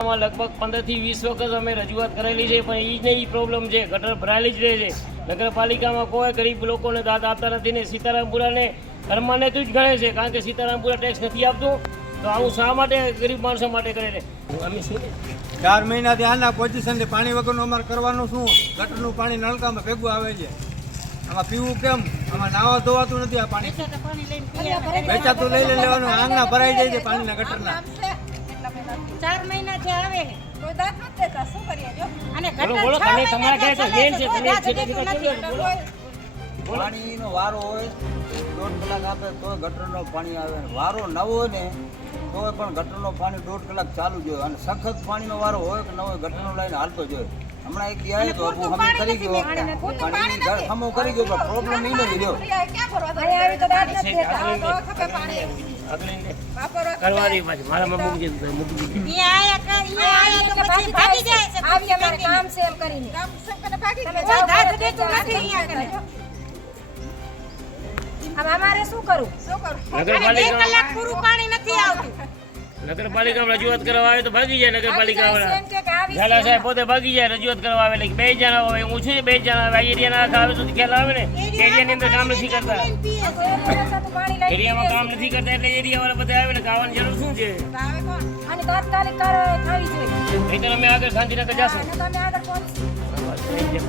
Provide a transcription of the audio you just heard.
લગભગ 15 થી 20 વખત અમે રજૂઆત કરેલી છે, પણ એ જ નહીં પ્રોબ્લેમ છે. ગટર ભરાયેલી જ રહે છે. નગરપાલિકામાં કોઈ ગરીબ લોકોને દાદ આપતા નથી ને સીતારામપુરાને ઘરમાં જ ગણે છે, કારણ કે સીતારામપુરા ટેક્સ નથી આપતું. તો આવું શા માટે ગરીબ માણસો માટે કરે છે? અમે શું 4 મહિનાથી આના પોઝિશનથી પાણી વગરનું અમારે કરવાનું શું? ગટરનું પાણી નળકામાં ભેગું આવે છે. આમાં પીવું કેમ? આમાં નાવા ધોવાતું નથી. આ પાણી વેચાતું લઈ લેવાનું. આંગણા ભરાઈ જાય છે પાણીના ગટરના. 4 મહિનાથી આવે કોઈ દાંત નથી દેતા. શું કરીએ જો? અને બોલો તમે તમારા ઘરે તો મેન છે, તમે છેટે પાણીનો વારો હોય 1.5 કલાક આપે તો ગટરનો પાણી આવે. વારો ન હોય ને તો પણ ગટરનો પાણી 1.5 કલાક ચાલુ જોઈએ. અને સખત પાણીનો વારો હોય કે ન હોય ગટરનો લાઈન હાલતો જોઈએ. હમણાં એક આવ્યો તો હું હમ કરી ગયો પાણી હમો કરી ગયો, પણ પ્રોબ્લેમ એ નથી રહ્યો. ક્યાં ફરવા જાય? આવી તો દાંત નથી દેતા. તો ખપે પાણી કરવાની પાછી મારા મૂકી દીધી. આયા તો પછી ભાગી જાય છે. આવી અમારે કામ છે એમ કરીને કામ છે કે ભાગી તમે જાવ દાંત દેતું નથી અહીંયા કને. હવે અમારે શું કરું? નગરપાલિકા 2 કલાક પૂરું પાણી નથી આવતું. નગરપાલિકામાં રજૂઆત કરવા આવે તો ભાગી જાય. નગરપાલિકા વાળા એમ કે આવી ઝાલા સાહેબ પોતે ભાગી જાય રજૂઆત કરવા આવે. એટલે 2 જણા આવે, હું છું 2 જણા આવે. આ એરિયાના આવે તો ખ્યાલ આવે ને, એરિયાની અંદર કામ નથી કરતા. એરિયામાં કામ નથી કરતા એટલે એરિયા વાળા બધા આવે ને ગાવાની જરૂર શું છે? અને તાત્કાલિક થવી જોઈએ. નહીં તો અમે આગળ ગાંધીનગર જાશું. તમે આગળ પહોંચી